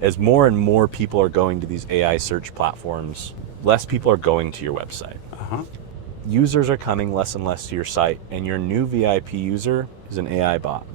as more and more people are going to these AI search platforms, less people are going to your website. Users are coming less and less to your site, and your new VIP user is an AI bot.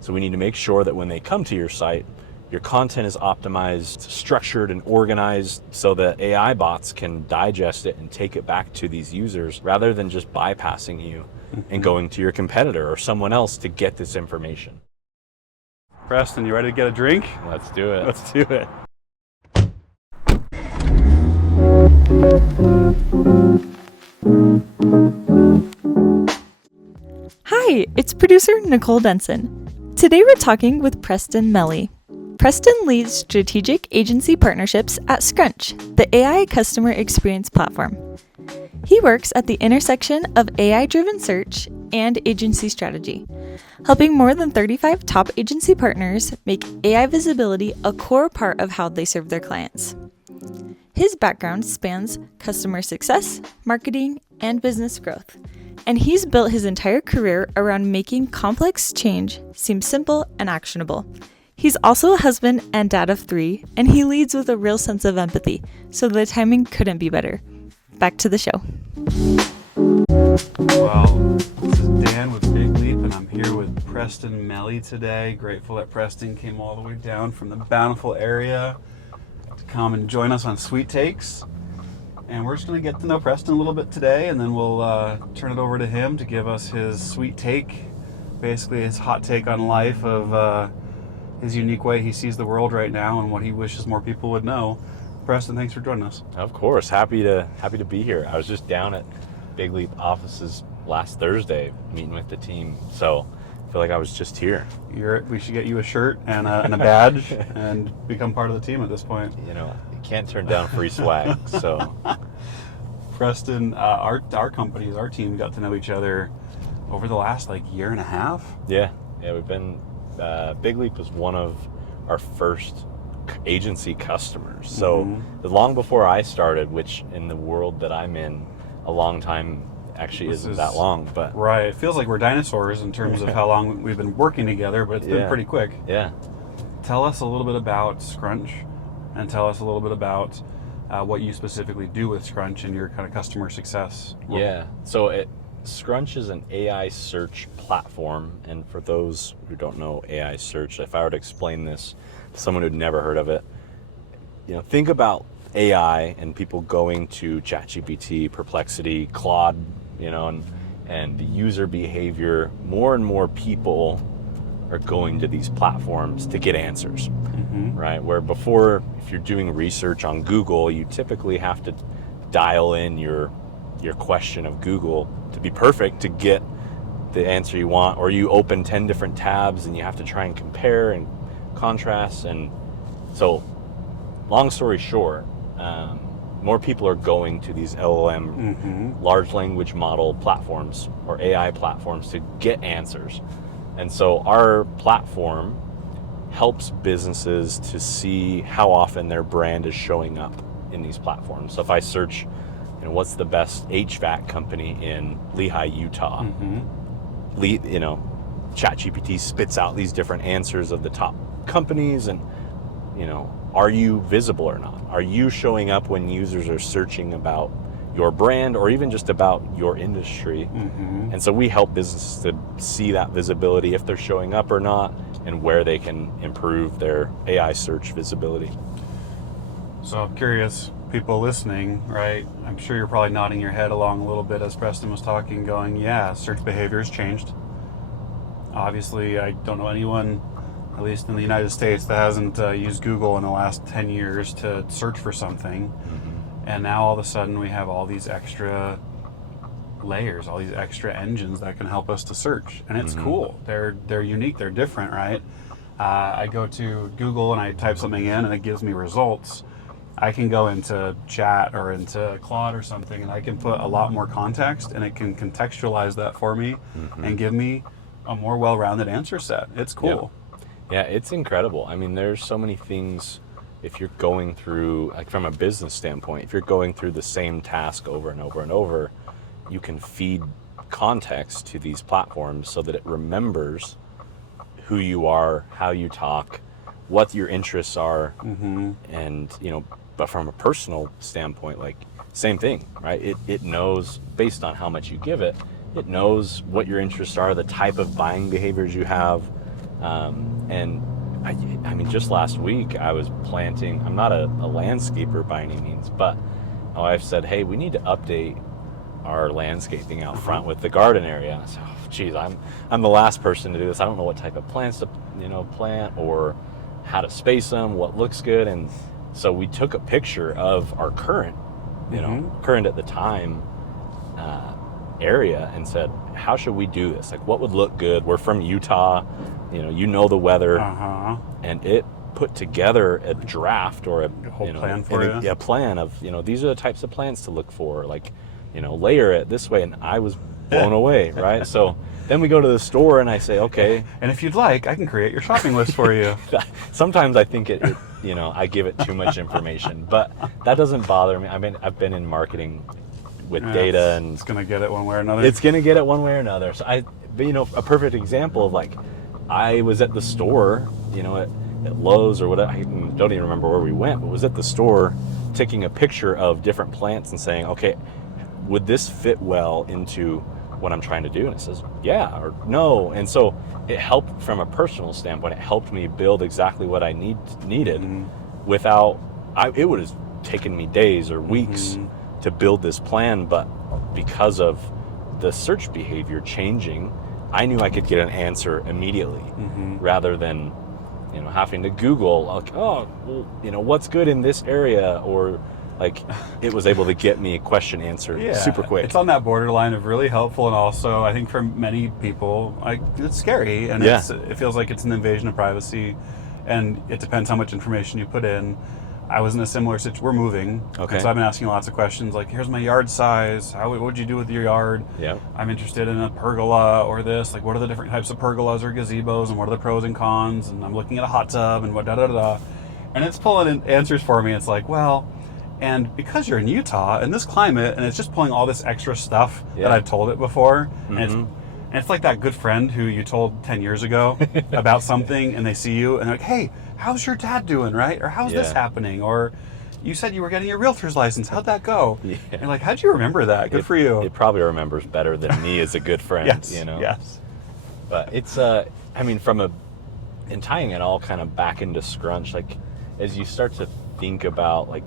So we need to make sure that when they come to your site, your content is optimized, structured, and organized so that AI bots can digest it and take it back to these users rather than just bypassing you and going to your competitor or someone else to get this information. Preston, you ready to get a drink? Let's do it. Let's do it. Hi, it's producer Nicole Denson. Today we're talking with Preston Melle. Preston leads strategic agency partnerships at Scrunch, the AI customer experience platform. He works at the intersection of AI-driven search and agency strategy, helping more than 35 top agency partners make AI visibility a core part of how they serve their clients. His background spans customer success, marketing, and business growth, and he's built his entire career around making complex change seem simple and actionable. He's also a husband and dad of 3, and he leads with a real sense of empathy, so the timing couldn't be better. Back to the show. Well, this is Dan with Big Leap, and I'm here with Preston Melle today. Grateful that Preston came all the way down from the Bountiful area to come and join us on Sweet Takes. And we're just going to get to know Preston a little bit today, and then we'll turn it over to him to give us his sweet take, basically his hot take on life of his unique way he sees the world right now and what he wishes more people would know. Preston, thanks for joining us. Of course, happy to be here. I was just down at Big Leap offices last Thursday meeting with the team, so I feel like I was just here. We should get you a shirt and a badge and become part of the team at this point. You know, you can't turn down free swag. So, Preston, our companies, our team got to know each other over the last year and a half. Yeah, we've been. Big Leap was one of our first agency customers. So long before I started, which in the world that I'm in, a long time actually isn't that long. But right, it feels like we're dinosaurs in terms of how long we've been working together, but it's been pretty quick. Yeah. Tell us a little bit about Scrunch, and tell us a little bit about what you specifically do with Scrunch and your kind of customer success. Yeah. So Scrunch is an AI search platform, and for those who don't know AI search, if I were to explain this to someone who'd never heard of it, think about AI and people going to ChatGPT, Perplexity, Claude, and the user behavior. More and more people are going to these platforms to get answers, right? Where before, if you're doing research on Google, you typically have to dial in your question of Google to be perfect to get the answer you want, or you open 10 different tabs and you have to try and compare and contrast. And so, long story short, more people are going to these LLM, large language model platforms or AI platforms to get answers. And so our platform helps businesses to see how often their brand is showing up in these platforms. So if I search, what's the best HVAC company in Lehigh, Utah? ChatGPT spits out these different answers of the top companies, and are you visible or not? Are you showing up when users are searching about your brand or even just about your industry? And so we help businesses to see that visibility, if they're showing up or not, and where they can improve their AI search visibility. So I'm curious, people listening, right? I'm sure you're probably nodding your head along a little bit as Preston was talking, going, yeah, search behavior has changed. Obviously, I don't know anyone, at least in the United States, that hasn't used Google in the last 10 years to search for something. And now all of a sudden we have all these extra layers, all these extra engines that can help us to search. And it's cool. They're unique, they're different, right? I go to Google and I type something in and it gives me results. I can go into Chat or into Claude or something, and I can put a lot more context, and it can contextualize that for me and give me a more well-rounded answer set. It's cool. Yeah, it's incredible. I mean, there's so many things. If you're going through, from a business standpoint, if you're going through the same task over and over and over, you can feed context to these platforms so that it remembers who you are, how you talk, what your interests are, Mm-hmm. and but from a personal standpoint, like same thing, right? It knows based on how much you give it. It knows what your interests are, the type of buying behaviors you have, and I mean, just last week I was planting. I'm not a landscaper by any means, but my wife said, "Hey, we need to update our landscaping out front with the garden area." I said, "Oh, geez, I'm the last person to do this. I don't know what type of plants to plant or how to space them, what looks good." And so we took a picture of our current at the time area and said, "How should we do this? Like, what would look good?" We're from Utah, the weather, and it put together a draft or a whole plan for you. A plan of these are the types of plants to look for, like layer it this way, and I was blown away, right? So then we go to the store and I say, okay, and if you'd like, I can create your shopping list for you. Sometimes I think I give it too much information, but that doesn't bother me. I mean, I've been in marketing with data, and it's gonna get it one way or another. It's gonna get it one way or another. So a perfect example of, like, I was at the store, at Lowe's or whatever. I don't even remember where we went, but was at the store taking a picture of different plants and saying, okay, would this fit well into what I'm trying to do? And it says, yeah or no. And so it helped from a personal standpoint. It helped me build exactly what I needed without, it would have taken me days or weeks to build this plan. But because of the search behavior changing, I knew I could get an answer immediately rather than, having to Google, like, oh, well, what's good in this area, or like, it was able to get me a question answered super quick. It's on that borderline of really helpful, and also I think for many people, like, it's scary, and it feels like it's an invasion of privacy, and it depends how much information you put in. I was in a similar situation. We're moving, okay, so I've been asking lots of questions, like, here's my yard size, what would you do with your yard? Yeah, I'm interested in a pergola or this, like, what are the different types of pergolas or gazebos, and what are the pros and cons, and I'm looking at a hot tub, and what da-da-da-da, and it's pulling in answers for me. It's like, well, and because you're in Utah in this climate, and it's just pulling all this extra stuff that I've told it before, and it's like that good friend who you told 10 years ago about something, and they see you and they're like, hey, how's your dad doing, right? Or how's this happening? Or you said you were getting your realtor's license. How'd that go? And you're like, how'd you remember that? Good for you. It probably remembers better than me as a good friend. Yes. But it's, and tying it all kind of back into Scrunch, like, as you start to think about, like,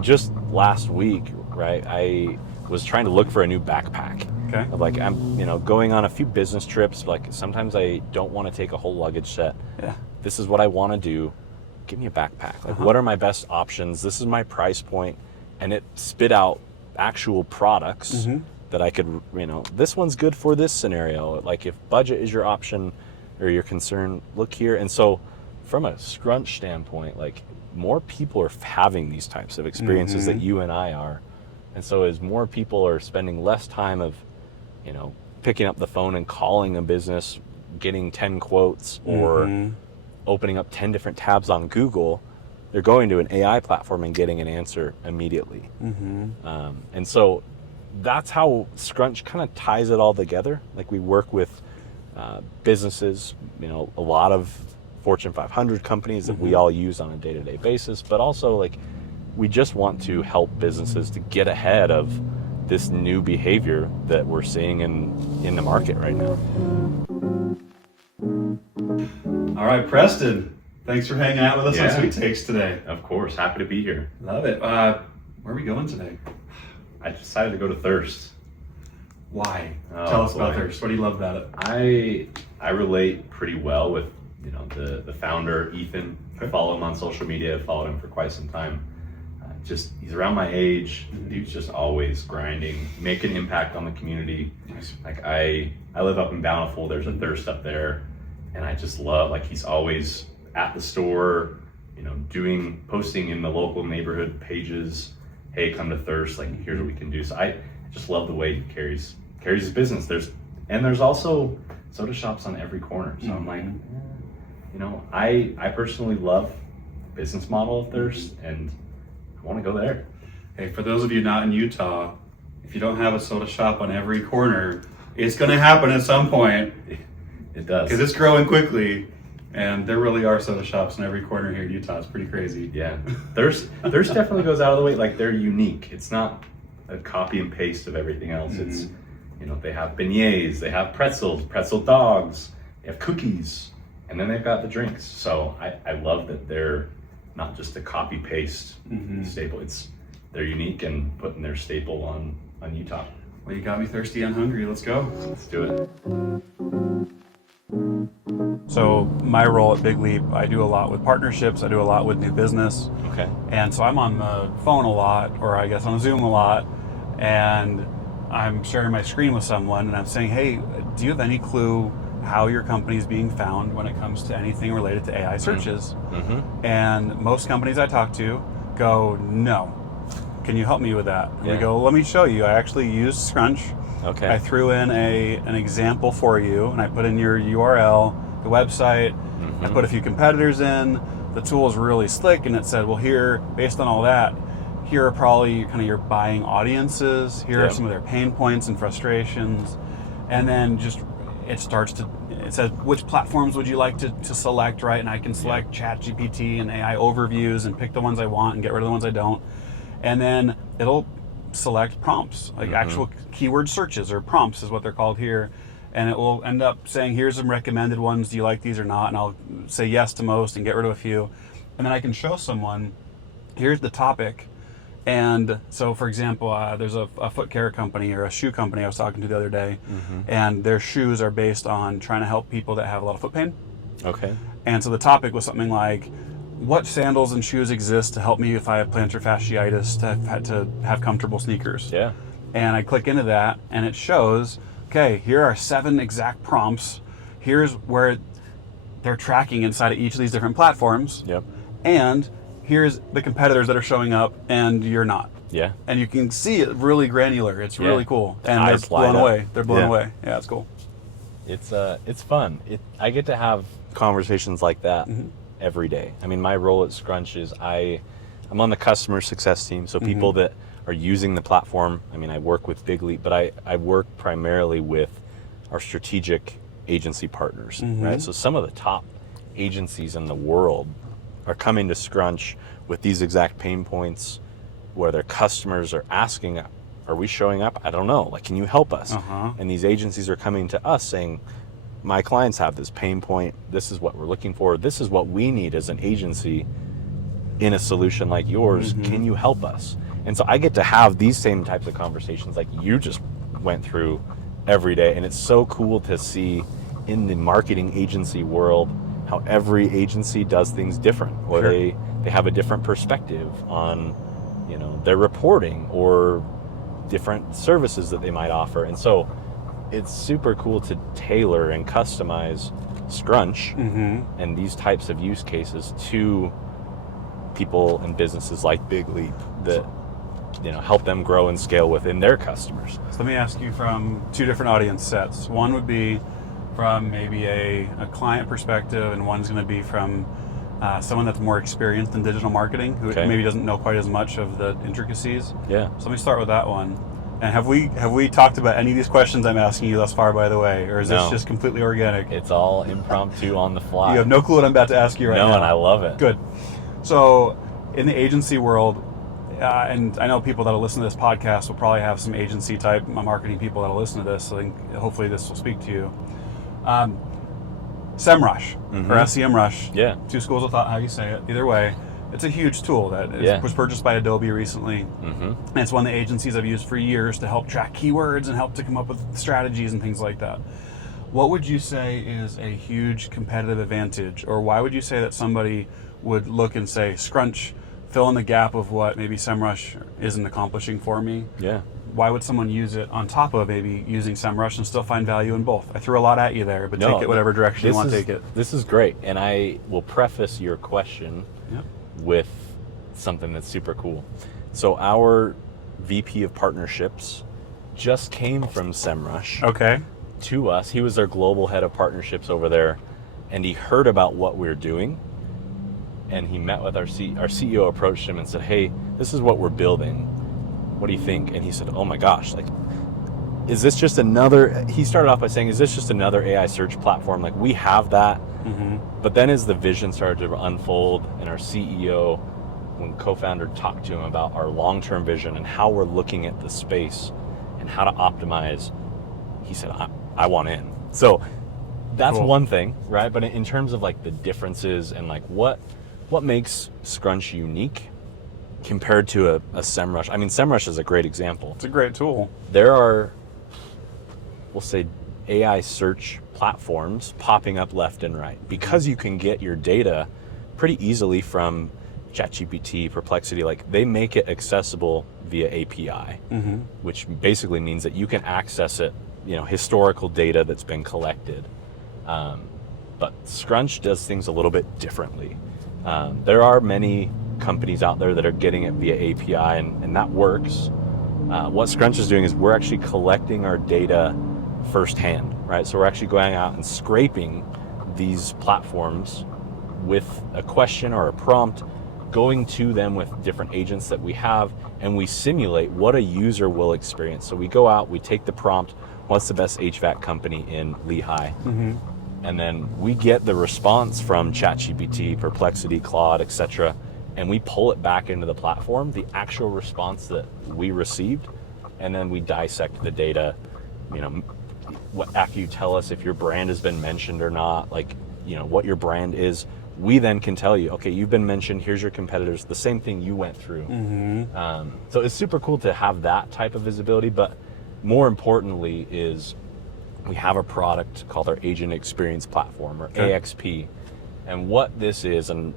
just last week, right, I was trying to look for a new backpack. Okay. Of, like, I'm, going on a few business trips. Like, sometimes I don't want to take a whole luggage set. Yeah. This is what I want to do. Give me a backpack. Like, what are my best options? This is my price point. And it spit out actual products that I could, this one's good for this scenario. Like, if budget is your option or your concern, look here. And so from a Scrunch standpoint, like, more people are having these types of experiences that you and I are. And so as more people are spending less time of, picking up the phone and calling a business, getting 10 quotes, or opening up 10 different tabs on Google, they're going to an AI platform and getting an answer immediately. And so that's how Scrunch kind of ties it all together. Like, we work with businesses, a lot of Fortune 500 companies that we all use on a day-to-day basis, but also, like, we just want to help businesses to get ahead of this new behavior that we're seeing in the market right now. All right, Preston, thanks for hanging out with us on Sweet Takes today. Of course, happy to be here. Love it. Where are we going today? I decided to go to Thirst. Why? Tell us about Thirst. What do you love about it? I relate pretty well with the founder, Ethan. I follow him on social media. I've followed him for quite some time. He's around my age. Dude's just always grinding, making an impact on the community. Nice. Like, I live up in Bountiful. There's a Thirst up there, and I just love, like, he's always at the store, posting in the local neighborhood pages. Hey, come to Thirst. Like, here's what we can do. So I just love the way he carries his business. There's also soda shops on every corner. So I'm like, I personally love the business model of Thirst, and I want to go there. Hey, for those of you not in Utah, if you don't have a soda shop on every corner, it's going to happen at some point. It does. Because it's growing quickly. And there really are soda shops in every corner here in Utah. It's pretty crazy. Yeah, theirs definitely goes out of the way. Like, they're unique. It's not a copy and paste of everything else. It's, they have beignets, they have pretzels, pretzel dogs, they have cookies, and then they've got the drinks. So I love that they're not just a copy paste staple. They're unique and putting their staple on Utah. Well, you got me thirsty and hungry. Let's go. Let's do it. So my role at Big Leap, I do a lot with partnerships. I do a lot with new business. Okay. And so I'm on the phone a lot, or I guess on Zoom a lot, and I'm sharing my screen with someone and I'm saying, hey, do you have any clue how your company is being found when it comes to anything related to AI searches? And most companies I talk to go, no. Can you help me with that? And we go, well, let me show you. I actually used Scrunch. Okay. I threw in an example for you, and I put in your URL, the website. I put a few competitors in. The tool is really slick, and it said, well, here, based on all that, here are probably kind of your buying audiences. Here are some of their pain points and frustrations. And then it says, which platforms would you like to select, right? And I can select ChatGPT and AI overviews and pick the ones I want and get rid of the ones I don't. And then it'll select prompts, like actual keyword searches, or prompts is what they're called here. And it will end up saying, here's some recommended ones. Do you like these or not? And I'll say yes to most and get rid of a few. And then I can show someone, here's the topic. And so, for example, there's a foot care company or a shoe company I was talking to the other day, and their shoes are based on trying to help people that have a lot of foot pain. Okay. And so the topic was something like, what sandals and shoes exist to help me if I have plantar fasciitis to have comfortable sneakers? Yeah. And I click into that, and it shows, okay, here are 7 exact prompts. Here's where they're tracking inside of each of these different platforms. Yep. And here's the competitors that are showing up, and you're not. Yeah. And you can see it really granular. It's really cool. And Eyes they're blown light up. away. They're blown away. Yeah, it's cool. It's fun. I get to have conversations like that every day. I mean, my role at Scrunch is I'm on the customer success team, so people that are using the platform. I mean, I work with Big Leap, but I work primarily with our strategic agency partners, right? So some of the top agencies in the world are coming to Scrunch with these exact pain points, where their customers are asking, are we showing up? I don't know. Like, can you help us? And these agencies are coming to us saying, my clients have this pain point. This is what we're looking for. This is what we need as an agency in a solution like yours. Can you help us? And so I get to have these same types of conversations like you just went through every day. And it's so cool to see in the marketing agency world how every agency does things different, or they have a different perspective on, their reporting or different services that they might offer. And so it's super cool to tailor and customize Scrunch and these types of use cases to people and businesses like Big Leap that help them grow and scale within their customers. So let me ask you from 2 different audience sets. One would be from maybe a client perspective, and one's going to be from someone that's more experienced in digital marketing, who maybe doesn't know quite as much of the intricacies. Yeah. So let me start with that one. And have we talked about any of these questions I'm asking you thus far, by the way, or is this just completely organic? It's all impromptu on the fly. You have no clue what I'm about to ask you right now. No, and I love it. Good. So in the agency world, and I know people that'll listen to this podcast will probably have some agency type marketing people that'll listen to this, so I think hopefully this will speak to you. SEMrush or SEMrush. Yeah. 2 schools of thought, how you say it. Either way, it's a huge tool that was purchased by Adobe recently. And it's one of the agencies I've used for years to help track keywords and help to come up with strategies and things like that. What would you say is a huge competitive advantage, or why would you say that somebody would look and say, Scrunch, fill in the gap of what maybe SEMrush isn't accomplishing for me? Yeah. Why would someone use it on top of maybe using SEMrush and still find value in both? I threw a lot at you there, but take it whatever direction you want to take it. This is great, and I will preface your question with something that's super cool. So our VP of partnerships just came from SEMrush to us. He was our global head of partnerships over there, and he heard about what we're doing, and he met with our CEO, approached him and said, hey, this is what we're building. What do you think? And he said, oh my gosh, like, is this just another, he started off by saying, is this just another AI search platform? Like, we have that But then as the vision started to unfold, and our CEO, when co-founder talked to him about our long-term vision and how we're looking at the space and how to optimize, he said, I want in. So that's Cool. one thing, right? But in terms of like the differences and like what makes Scrunch unique compared to a SEMrush. I mean, SEMrush is a great example. It's a great tool. There are, we'll say, AI search platforms popping up left and right because you can get your data pretty easily from ChatGPT, Perplexity. Like, they make it accessible via API, which basically means that you can access it, historical data that's been collected. But Scrunch does things a little bit differently. There are many companies out there that are getting it via API, and that works. What Scrunch is doing is we're actually collecting our data firsthand, right? So we're actually going out and scraping these platforms with a question or a prompt, going to them with different agents that we have, and we simulate what a user will experience. So we go out, we take the prompt, what's the best HVAC company in Lehigh? And then we get the response from ChatGPT, Perplexity, Claude, etc., and we pull it back into the platform, the actual response that we received, and then we dissect the data. After you tell us if your brand has been mentioned or not, what your brand is, we then can tell you, okay, you've been mentioned, here's your competitors, the same thing you went through. So it's super cool to have that type of visibility, but more importantly is we have a product called our Agent Experience Platform, or AXP. And what this is, and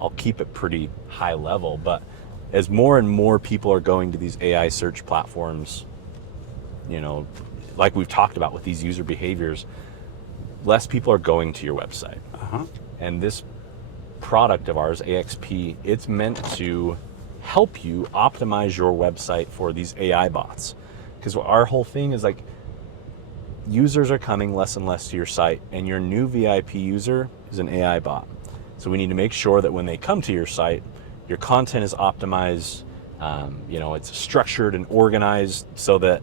I'll keep it pretty high level, but as more and more people are going to these AI search platforms, like we've talked about with these user behaviors, less people are going to your website. And this product of ours, AXP, it's meant to help you optimize your website for these AI bots. Because our whole thing is like, users are coming less and less to your site, and your new VIP user is an AI bot. So we need to make sure that when they come to your site, your content is optimized, it's structured and organized so that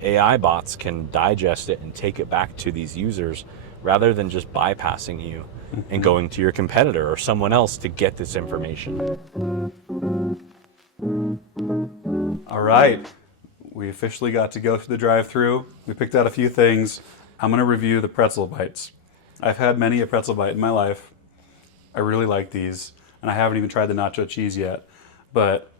AI bots can digest it and take it back to these users rather than just bypassing you and going to your competitor or someone else to get this information. All right. We officially got to go through the drive-thru. We picked out a few things. I'm going to review the pretzel bites. I've had many a pretzel bite in my life. I really like these, and I haven't even tried the nacho cheese yet, but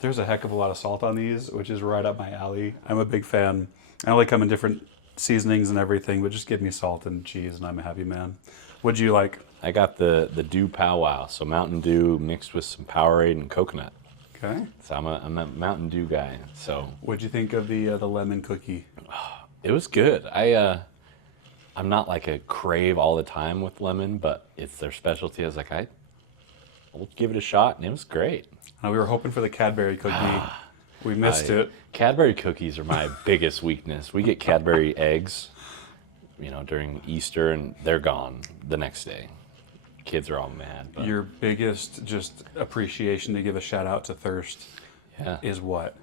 there's a heck of a lot of salt on these, which is right up my alley. I'm a big fan. I know they come in different seasonings and everything, but just give me salt and cheese, and I'm a happy man. What'd you like? I got the Dew Pow Wow, so Mountain Dew mixed with some Powerade and coconut. Okay. So I'm a Mountain Dew guy. So what'd you think of the lemon cookie? it was good. I'm not like a crave all the time with lemon, but it's their specialty. I was like, I'll give it a shot, and it was great. We were hoping for the Cadbury cookie. We missed it. Cadbury cookies are my biggest weakness. We get Cadbury eggs, during Easter, and they're gone the next day. Kids are all mad. But Your biggest just appreciation to give a shout out to Thirst is what?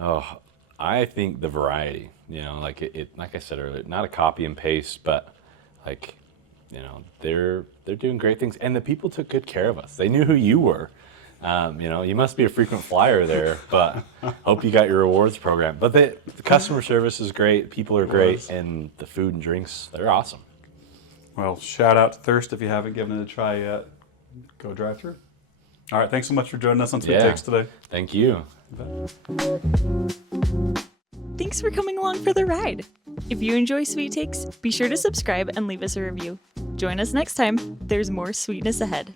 Oh, I think the variety. Like like I said earlier, not a copy and paste, but they're doing great things, and the people took good care of us. They knew who you were. You must be a frequent flyer there, but hope you got your rewards program. But the customer service is great, people are great, and the food and drinks, they're awesome. Well, shout out to Thirst if you haven't given it a try yet. Go drive through. All right, thanks so much for joining us on Sweet Takes today. Thank you. Thanks for coming along for the ride. If you enjoy Sweet Takes, be sure to subscribe and leave us a review. Join us next time. There's more sweetness ahead.